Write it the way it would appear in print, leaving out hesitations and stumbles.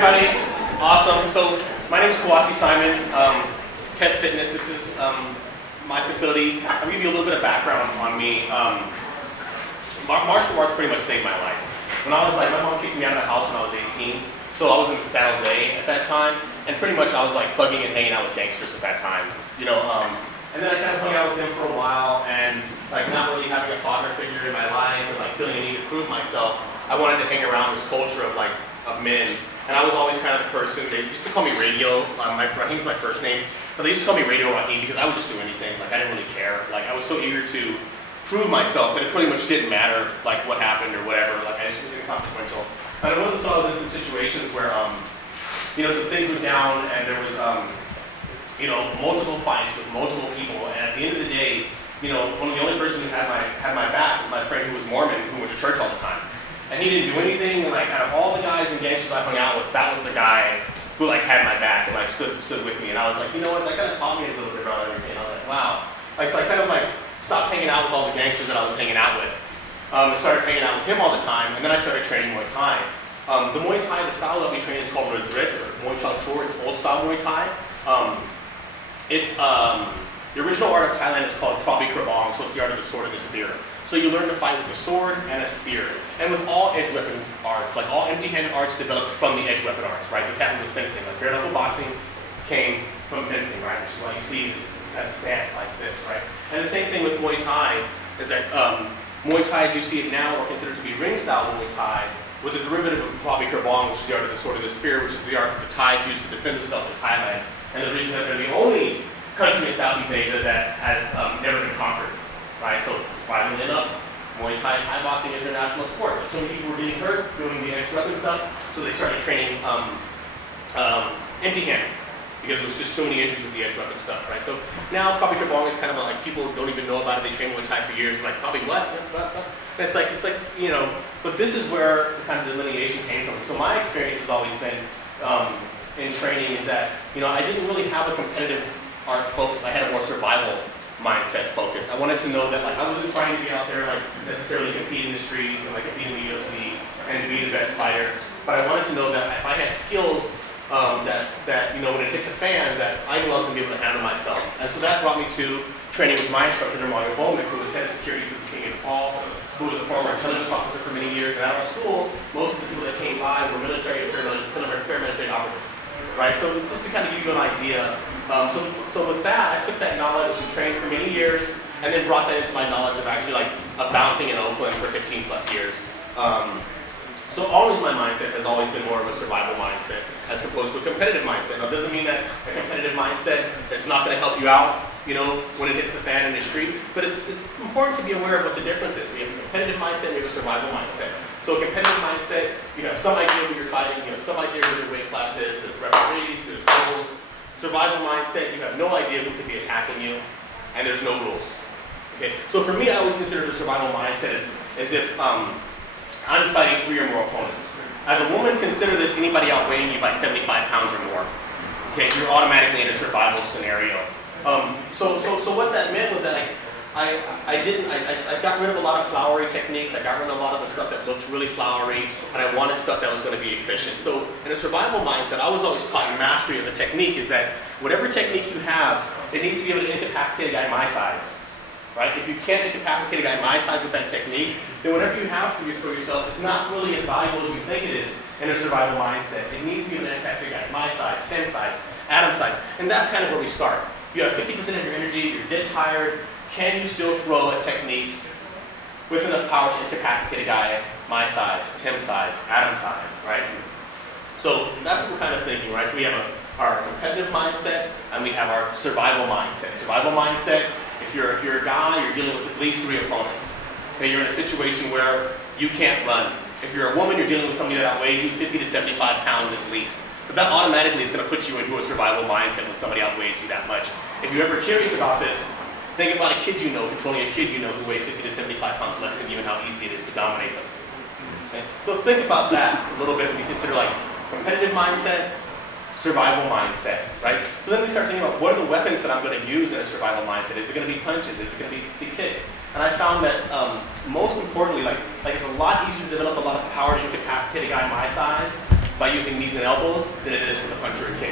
everybody. Awesome. So my name is Kewesi Simon, Kes Fitness. This is my facility. I'll give you a little bit of background on me. Martial arts pretty much saved my life. When I was like, my mom kicked me out of the house when I was 18. So I was in San Jose at that time, and pretty much I was like thugging and hanging out with gangsters at that time. And then I kind of hung out with them for a while, and like not really having a father figure in my life, and like feeling a need to prove myself. I wanted to hang around this culture of men, and I was always kind of the person. They used to call me Radio. Raheem's my first name, but they used to call me Radio Raheem because I would just do anything. Like I didn't really care. Like I was so eager to prove myself that it pretty much didn't matter like what happened or whatever. Like I just was inconsequential. And it wasn't until I was in some situations where some things went down, and there was multiple fights with multiple people, and at the end of the day, the only person who had my back was my friend who was Mormon, who went to church all the time. And he didn't do anything, and like out of all the guys and gangsters I hung out with, that was the guy who like had my back and like stood with me. And I was like, you know what, that kind of taught me a little bit about everything. I was like, wow. So I kind of like stopped hanging out with all the gangsters that I was hanging out with. I started hanging out with him all the time, and then I started training Muay Thai. The Muay Thai, the style that we train is called Rodrit, or Muay Chao Chor. It's old style Muay Thai. The original art of Thailand is called Krabi Krabong, so it's the art of the sword and the spear. So you learn to fight with a sword and a spear. And with all edge weapon arts, like all empty-handed arts developed from the edge weapon arts, right? This happened with fencing. Like bare knuckle boxing came from fencing, right? Which is why you see this kind of stance like this, right? And the same thing with Muay Thai is that Muay Thai, as you see it now, or considered to be ring-style Muay Thai, was a derivative of Krabi Krabong, which is the art of the sword and the spear, which is the art that the Thais used to defend themselves in Thailand. And the reason that they're the only country in Southeast Asia that has never been conquered, right? So surprisingly enough, Muay Thai and Thai boxing is their national sport. But so many people were getting hurt doing the edge weapon stuff, so they started training empty-handed because it was just too many injuries with the edge weapon stuff, right? So now Krabi Krabong is kind of like people don't even know about it. They train Muay Thai for years. They're like, Krabi what? And it's like but this is where the kind of delineation came from. So my experience has always been in training is that I didn't really have a competitive art focus. I had a more survival mindset focus. I wanted to know that like I wasn't trying to be out there like necessarily compete in the streets and like compete in the UFC and be the best fighter, but I wanted to know that if I had skills that when it hit the fan, that I knew I was going to be able to handle myself. And so that brought me to training with my instructor, Mario Bowman, who was head of security for the King and Paul, who was a former intelligence officer for many years. And at our school, most of the people that came by were military or paramilitary operatives. Right, so just to kind of give you an idea, so with that, I took that knowledge and trained for many years, and then brought that into my knowledge of actually like bouncing in Oakland for 15 plus years. So always my mindset has always been more of a survival mindset as opposed to a competitive mindset. Now it doesn't mean that a competitive mindset is not going to help you out, when it hits the fan in the street, but it's important to be aware of what the difference is. We have a competitive mindset, we have a survival mindset. So a competitive mindset, you have some idea who you're fighting, you have some idea who your weight class is, there's referees, there's rules. Survival mindset, you have no idea who could be attacking you, and there's no rules. Okay? So for me, I always consider the survival mindset as if I'm fighting 3 or more opponents. As a woman, consider this anybody outweighing you by 75 pounds or more. Okay, you're automatically in a survival scenario. So what that meant was that I got rid of a lot of flowery techniques. I got rid of a lot of the stuff that looked really flowery, and I wanted stuff that was going to be efficient. So in a survival mindset, I was always taught mastery of a technique is that whatever technique you have, it needs to be able to incapacitate a guy my size. Right? If you can't incapacitate a guy my size with that technique, then whatever you have for yourself, it's not really as valuable as you think it is in a survival mindset. It needs to be able to incapacitate a guy my size, Tim size, Adam size, and that's kind of where we start. You have 50% of your energy, you're dead tired. Can you still throw a technique with enough power to incapacitate a guy my size, Tim size, Adam size, right? So that's what we're kind of thinking, right? So we have our competitive mindset and we have our survival mindset. Survival mindset, if you're a guy, you're dealing with at least 3 opponents. Okay, you're in a situation where you can't run. If you're a woman, you're dealing with somebody that outweighs you 50 to 75 pounds at least. But that automatically is going to put you into a survival mindset when somebody outweighs you that much. If you're ever curious about this, think about a kid you know, controlling a kid you know who weighs 50 to 75 pounds less than you and how easy it is to dominate them. Okay? So think about that a little bit when you consider like competitive mindset, survival mindset, right? So then we start thinking about what are the weapons that I'm going to use in a survival mindset? Is it going to be punches? Is it going to be kicks? And I found that most importantly, like it's a lot easier to develop a lot of power to incapacitate a guy my size by using knees and elbows than it is with a puncher and kick.